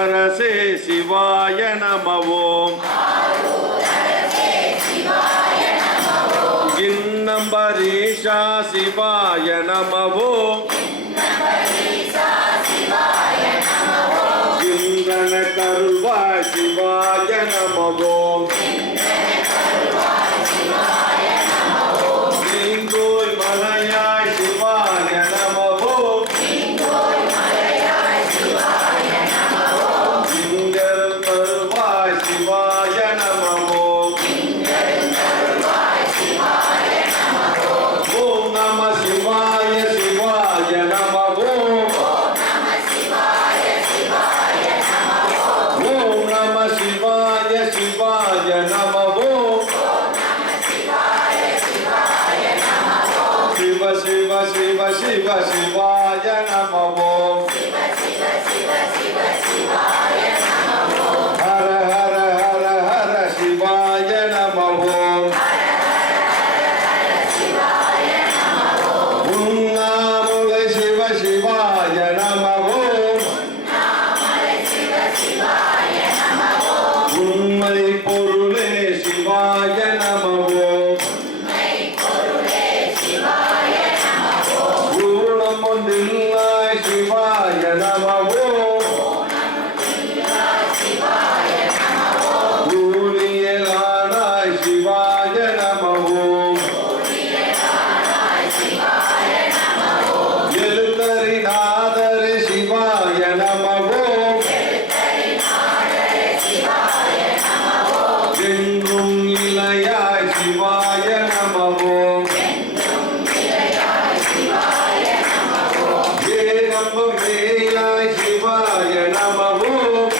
அரசே சிவாய நம ஓம். இன்னம்பரீஷா சிவாய நம ஓம். இந்தன கருள்வாய் சிவாய நம ஓம். நீங்கோய் மலையாய் சிவாய நம ஓம். திங்கள் கருள்வாய் சிவாய நம ஓம். ஓம் நம சிவாய சிவாய நம ஓம். ஓம் நம சிவாய சிவாய நம ஓம். சிவ சிவ சிவ சிவ சிவாய நம ஓம். ஹர ஹர ஹர ஹர சிவாய நம ஓம். உண்ணாமுலை சிவ சிவாய நம ஓம். உண்மை பொருளே சிவாய நம ஓம். ஊனம் ஒன்றில்லாய் சிவாய நம ஓம். ஊழியலானாய் சிவாய நம ஓம். எழுத்தறிநாதர் சிவாய நம ஓம். என்றும் இளையாய் சிவாய நம ஓம். ஏகம்பம் மேலாய் சிவாய நம ஓம்.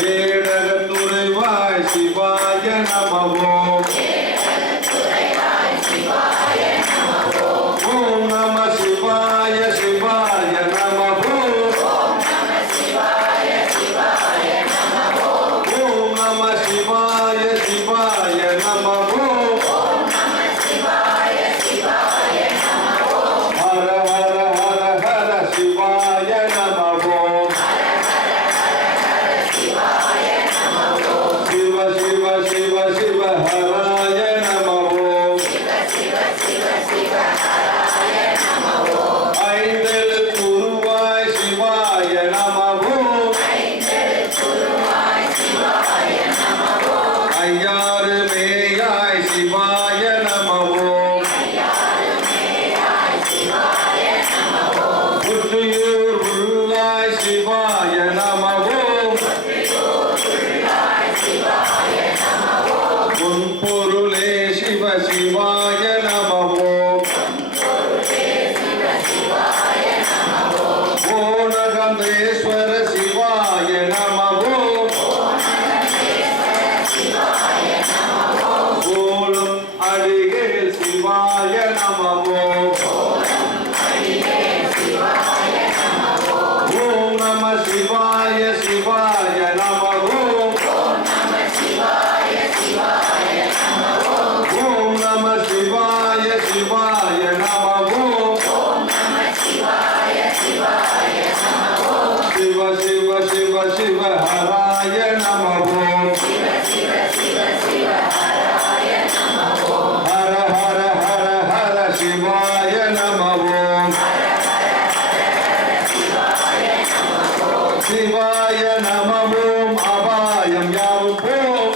வேடகத்துறைவாய் சிவாய நம ஓம். ஓம் நம சிவாய சிவாய நம ஓம். ஓம் நம சிவாய சிவாய நம ஓம். ஹர ஹர ஹர ஹர சிவாய நம ஓம். சிவ சிவ சிவ சிவ ஹராய நம ஓம். ஐந்தெழுத்துருவாய் சிவாய நம ஓம். ஐயாறு மேயாய் சிவாய நம ஓம். புற்றியூர் உள்ளாய் சிவாய நம ஓம். பொன்பொருளே சிவ சிவாய நம ஓம். ஓணகந்தேஸ்வர சிவாய நம ஓம். ஓலும் அடிகள் சிவாய நம ஓம். ஓம் நம சிவாய சிவாய நம ஓம். ஓம் நம சிவாய சிவாய நம ஓம். சிவ சிவ சிவ சிவ ஹராய நம ஓம். ஹர ஹர ஹர ஹர சிவாய நம ஓம். சிவாய நம ஓம். அபாயம் யாவும் போம்.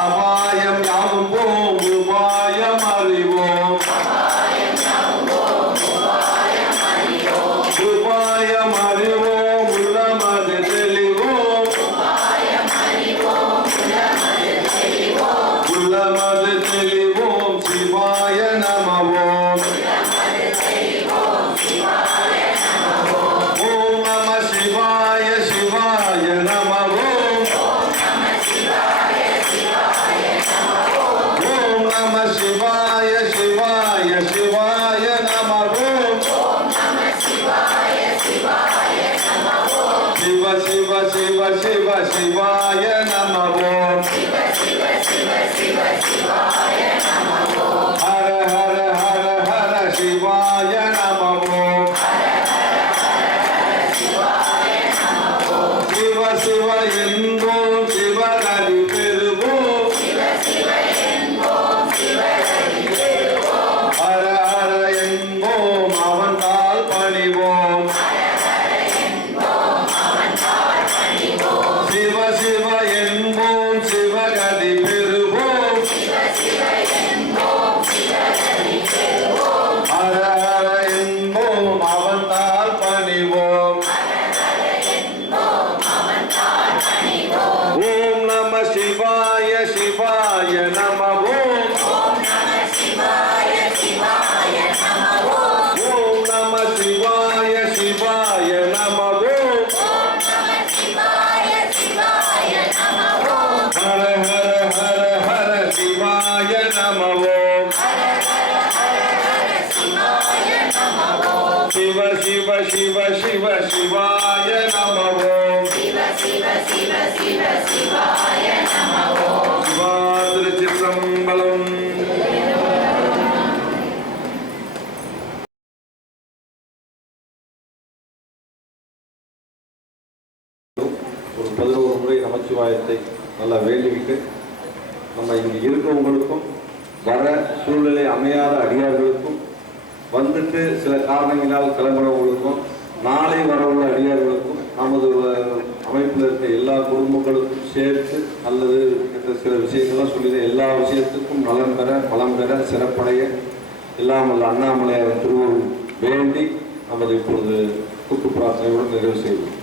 அபாயம் யாவும் போம். உபாயம் அறிவோம். உபாயம் அறிவோம். உள்ளமது தெளிவோம். உள்ளமது தெளிவோம். சிவாய நம ஓம். ஓம் நம சிவாய சிவாய நம ஓம். ஓம் நம சிவாய சிவாய சிவாய நம ஓம். சிவ சிவ சிவ சிவ சிவாய நம ஓம். ஹர ஹர ஹர ஹர சிவாய சிவாய நம ஓம். சிவ சிவ என்போம் சிவகதி பெறுவோம். ஹர ஹர என்போம் அவன் தாள் பணிவோம். சிவ சிவ என்போம் சிவகதி பெறுவோம். ஹர ஹர என்போம் அவன் தாள் பணிவோம். ஓம் நம சிவாய சிவாய நம ஓம். ஓம் நம சிவாய சிவாய நம ஓம். ஹர ஹர ஹர ஹர சிவாய நம ஓம். சிவ சிவ சிவ சிவ சிவாய நம ஓம். சிவா திருச்சிற்றம்பலம். ஒரு 11 முறை நமச்சிவாயத்தை நல்லா வேண்டிக்கிட்டு நம்ம இங்கே இருக்கிறவங்களுக்கும் வர சூழ்நிலை அமையாத அடியார்களுக்கும் வந்துட்டு சில காரணங்களால் கிளம்புறவங்களுக்கும் நாளை வரவுள்ள அடியார்களுக்கும் நமது அமைப்பில் இருக்க எல்லா குடும்பங்களுக்கும் சேர்த்து அல்லது சில விஷயங்கள்லாம் சொல்லி எல்லா விஷயத்துக்கும் நலன் பெற பலம் பெற சிறப்படைய எல்லாம் வல்ல அண்ணாமலையார் திருவருள் வேண்டி நமது இப்பொழுது கூட்டு பிரார்த்தனையுடன் நிறைவு செய்வோம்.